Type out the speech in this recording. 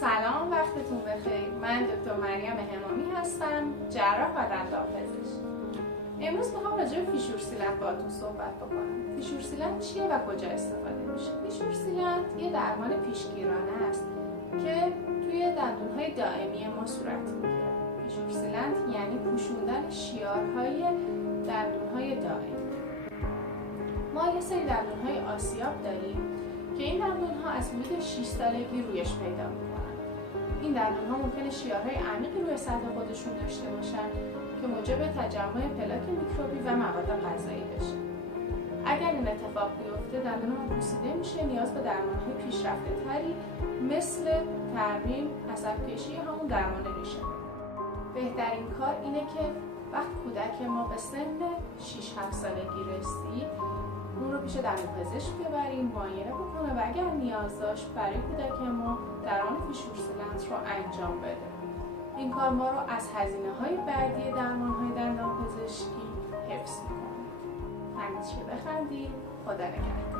سلام، وقتتون بخیر. من دکتر مریم همامی هستم، جراح و دندانپزشک. امروز میخوام راجع به فیشور سیلند باهاتون صحبت بکنم. فیشور سیلند چیه و کجا استفاده میشه؟ فیشور سیلند یه درمان پیشگیرانه است که توی دندونهای دائمی ما صورت میگیره. فیشور سیلند یعنی پوشوندن شیارهای دندونهای دائمی. ما یه سری دندونهای آسیاب داریم که این دندونها از حدود 6 سالگی رویش پیدا میکنن. این دندونها ممکنه شیارهای عمیقی روی سطح خودشون داشته باشن که موجب تجمع پلاک میکروبی و مواد غذایی بشه. اگر این اتفاق بیفته دندونها پوسیده میشه، نیاز به درمانهای پیشرفته تری مثل ترمیم، عصب‌کشی یا همون درمان ریشه. بهترین کار اینه که وقت کودک ما به سن 6-7 سالگی رسید اون رو پیش دندانپزشک ببریم معاینه بکنه و اگر نیاز داشت برای کودک ما درمان فیشور سیلند رو انجام بده. این کار ما رو از هزینه‌های بعدی درمان‌های دندانپزشکی حفظ می‌کنه. همیشه بخندید. خدا نگهدار.